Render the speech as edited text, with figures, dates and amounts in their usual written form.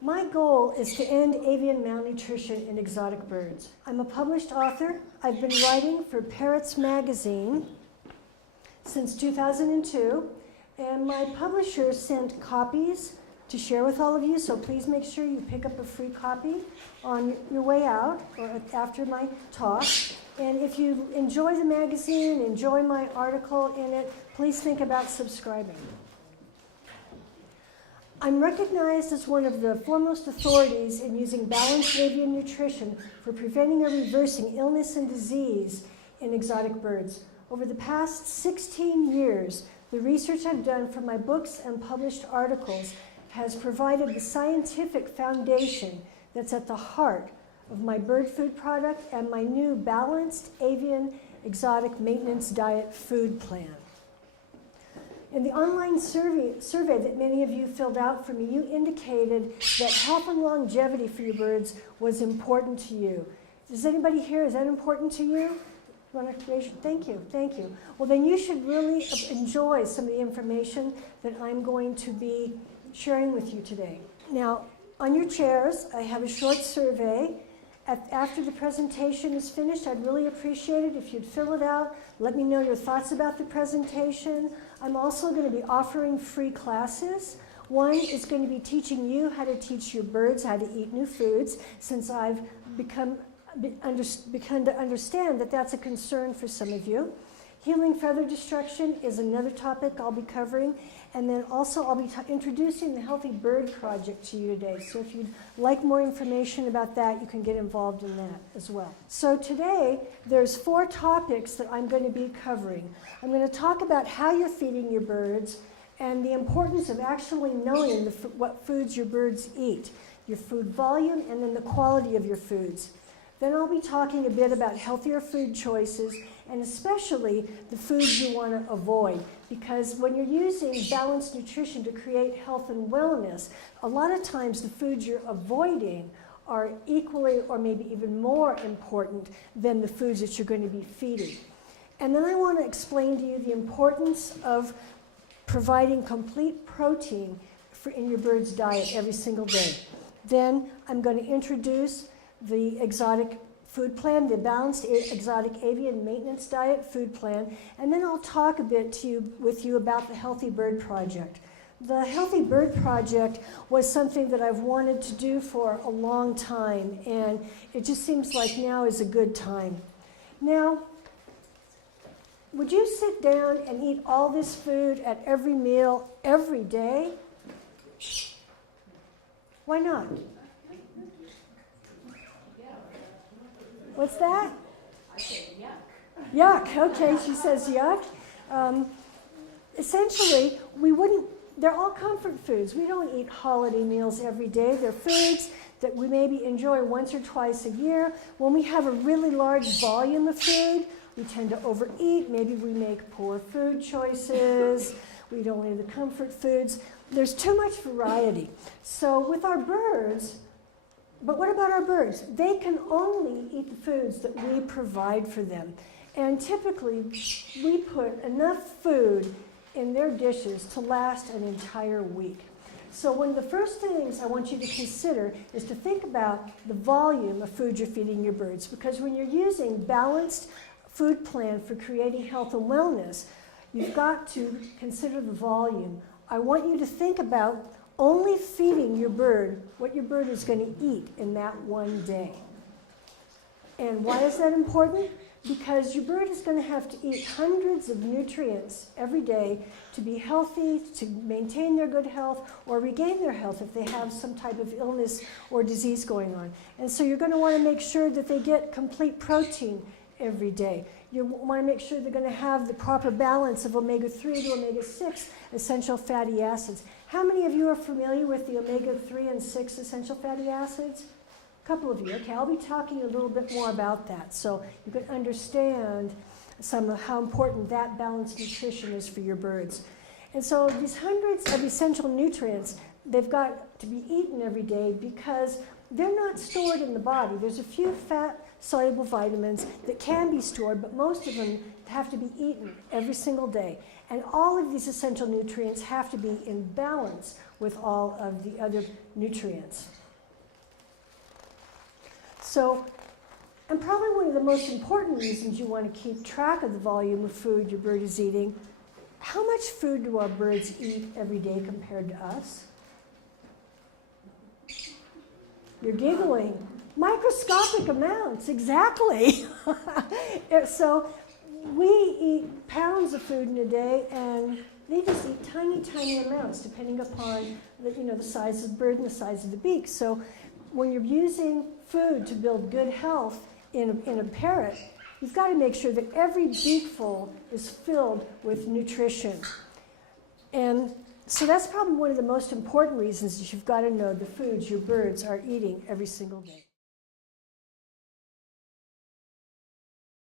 My goal is to end avian malnutrition in exotic birds. I'm a published author. I've been writing for Parrots magazine since 2002, and my publisher sent copies to share with all of you, so please make sure you pick up a free copy on your way out or after my talk. And if you enjoy the magazine, enjoy my article in it, please think about subscribing. I'm recognized as one of the foremost authorities in using balanced avian nutrition for preventing or reversing illness and disease in exotic birds. Over the past 16 years, the research I've done for my books and published articles has provided the scientific foundation that's at the heart of my bird food product and my new balanced avian exotic maintenance diet food plan. In the online survey that many of you filled out for me, you indicated that health and longevity for your birds was important to you. Does anybody here, is that important to you? Thank you, thank you. Well, then you should really enjoy some of the information that I'm going to be sharing with you today. Now, on your chairs, I have a short survey. After the presentation is finished, I'd really appreciate it if you'd fill it out. Let me know your thoughts about the presentation. I'm also going to be offering free classes. One is going to be teaching you how to teach your birds how to eat new foods, since I've begun to understand that that's a concern for some of you. Healing feather destruction is another topic I'll be covering. And then also I'll be introducing the Healthy Bird Project to you today. So if you'd like more information about that, you can get involved in that as well. So today, there's 4 topics that I'm going to be covering. I'm going to talk about how you're feeding your birds and the importance of actually knowing what foods your birds eat, your food volume, and then the quality of your foods. Then I'll be talking a bit about healthier food choices, and especially the foods you want to avoid. Because when you're using balanced nutrition to create health and wellness, a lot of times the foods you're avoiding are equally or maybe even more important than the foods that you're going to be feeding. And then I want to explain to you the importance of providing complete protein in your bird's diet every single day. Then I'm going to introduce the exotic food plan, the balanced exotic avian maintenance diet food plan, and then I'll talk a bit with you about the Healthy Bird Project. The Healthy Bird Project was something that I've wanted to do for a long time, and it just seems like now is a good time. Now, would you sit down and eat all this food at every meal every day? Why not? What's that? I said yuck. Yuck, okay, she says yuck. Essentially, they're all comfort foods. We don't eat holiday meals every day. They're foods that we maybe enjoy once or twice a year. When we have a really large volume of food, we tend to overeat. Maybe we make poor food choices. We don't eat the comfort foods. There's too much variety. So with our birds, but what about our birds? They can only eat the foods that we provide for them. And typically, we put enough food in their dishes to last an entire week. So one of the first things I want you to consider is to think about the volume of food you're feeding your birds. Because when you're using balanced food plan for creating health and wellness, you've got to consider the volume. I want you to think about only feeding your bird what your bird is going to eat in that one day. And why is that important? Because your bird is going to have to eat hundreds of nutrients every day to be healthy, to maintain their good health, or regain their health if they have some type of illness or disease going on. And so you're going to want to make sure that they get complete protein every day. You want to make sure they're going to have the proper balance of omega-3 to omega-6 essential fatty acids. How many of you are familiar with the omega-3 and 6 essential fatty acids? A couple of you. Okay, I'll be talking a little bit more about that so you can understand some of how important that balanced nutrition is for your birds. And so these hundreds of essential nutrients, they've got to be eaten every day because they're not stored in the body. There's a few fat-soluble vitamins that can be stored, but most of them have to be eaten every single day. And all of these essential nutrients have to be in balance with all of the other nutrients. So, and probably one of the most important reasons you want to keep track of the volume of food your bird is eating, how much food do our birds eat every day compared to us? You're giggling. Microscopic amounts, exactly. So we eat pounds of food in a day, and they just eat tiny, tiny amounts, depending upon the size of the bird and the size of the beak. So when you're using food to build good health in a parrot, you've got to make sure that every beakful is filled with nutrition. And so that's probably one of the most important reasons that you've got to know the foods your birds are eating every single day.